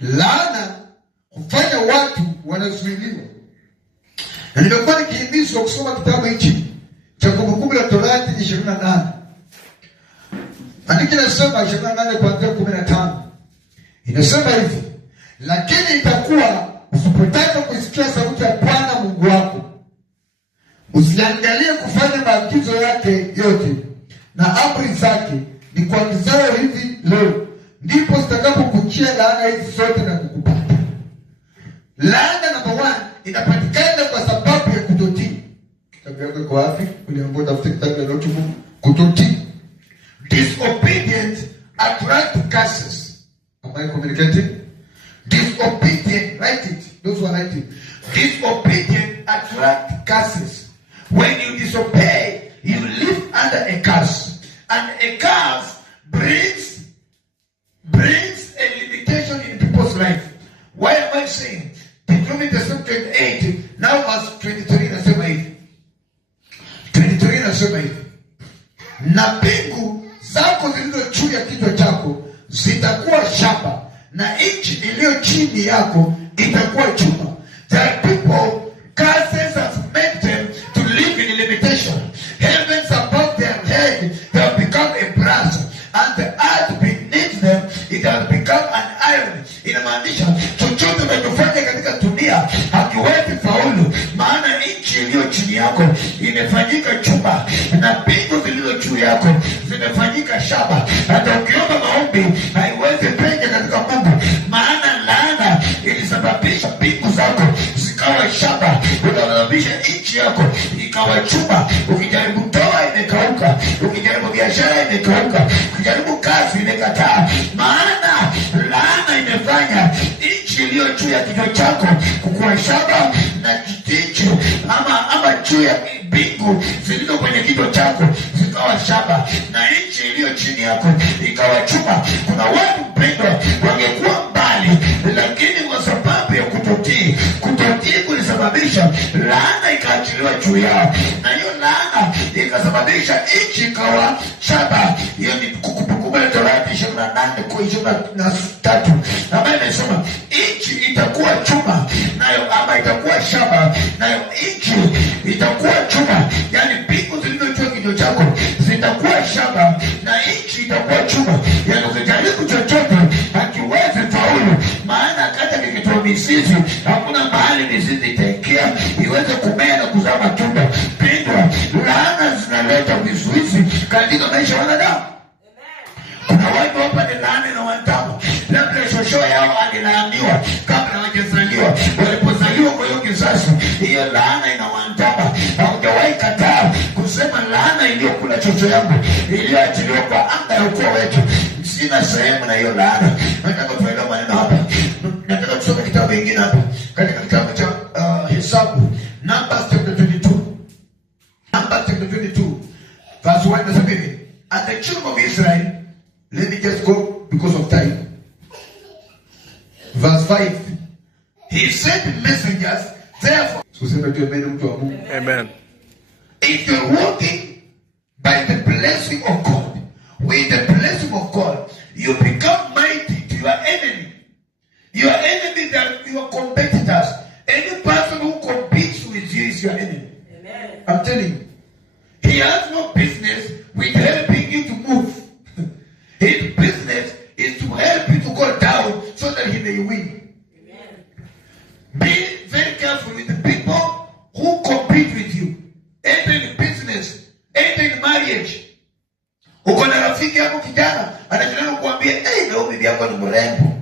Laana kufanya watu wanazuiliwa. Na nimekuwa nikihimizwa kusoma kitabu hiki cha Kumbukumbu la Torati 28. Andiko linasema 28 kuanzia 15. Inasema hivi: lakini itakuwa usipotaka kusikia sauti ya Bwana Mungu wako, usiangalie kufanya maagizo yake yote na amri zake ni kuagizayo hivi leo, ndipo zitakapokuchia laana hizi zote na kukupata. Laana number 1 inapatikana kwa sababu ya kutotii. Kitabu yako iko wapi? Uliambiwa tafute kitabu cha notebook. Kutotii. Disobedient attract curses. Am I communicating? Disobedient, write it. Those who are writing. Disobedient attract curses. When you disobey, you live under a curse. And a curse brings a limitation in people's life. Why am I saying? Deuteronomy 28, now verse 23 nasema hivi. 23 nasema hivi: na mbingu zako zilizo juu ya kichwa chako zitakuwa shaba, na nchi iliyo chini yako itakuwa chuma. There are people, curses have made them to live in limitation. Heavens above their head, they have become a brass, and the earth beneath them, it has become an iron. Inamaanisha chochote unachofanya katika dunia hakiwezi faulu, maana nchi iliyo chini yako imefanyika chuma na mbingu zilizo juu yako zimefanyika shaba. Hata ukiomba maombi haiwezi penya katika Mungu, maana laana ilisababisha mbingu zako zikawa shaba, ukasababisha nchi yako ikawa chuma. Ukijaribu ndoa imekauka, ukijaribu biashara imekauka, ukijaribu kazi imekataa, maana laana imefanya nchi iliyo juu ya kichwa chako kukuwa shaba, na jicho ama juu ya mbingu zilizo kwenye kichwa chako zikawa shaba, na nchi iliyo chini yako ikawa chuma. Kuna watu mpendwa wangekuwa mbali, lakini kwa sababu ya kutotii kulisababisha laana ikaachiliwa juu yao, na hiyo laana ikasababisha nchi ikawa shaba. Hiyo ni Kumbukumbu la Torati 28 kwa 23, ambayo inasema nchi itakuwa chuma nayo, ama itakuwa shaba nayo nchi itakuwa chuma. Yani mbingu zilizo juu ya kichwa chako zitakuwa shaba na nchi itakuwa chuma. Yani ukijaribu chochote hakiwezi faulu, maana hata kikitoa mizizi hakuna mahali mizizi itaingia iweze kumea na kuzaa matunda. Pendwa, laana zinaleta vizuizi katika maisha ya wanadamu. Kuna watu hapa ni laana na wantamo. Labda shosho yao alilaaniwa kabla hawajazaliwa. Walipozaliwa kwa hiyo kizazi, hiyo laana inawandama. Haujawahi kataa kusema laana iliyokula shosho yangu, iliyoachiliwa kwa anga ya ukoo wetu, sina sehemu na hiyo laana. Nataka tuelewe maneno hapa. Nataka tusome kitabu kingine hapa. Katika kitabu cha Hesabu, Numbers chapter 22. Numbers chapter 22. Verse 1 nasema hivi: and the children of Israel, let me just go because of time. Verse 5. He sent messengers, therefore. Amen. If you're walking by the blessing of God, with the blessing of God, you become mighty to your enemy. Your enemy, that your competitors. Any person who competes with you is your enemy. Amen. I'm telling you. He has no business with helping you to move. His business is to help you to go down so that he may win. Amen. Be very careful with the people who compete with you. Enter in business, enter in marriage. Uko na rafiki yako kijana anajaribu kukuambia, "Hey, leo bibi yako ni mrembo."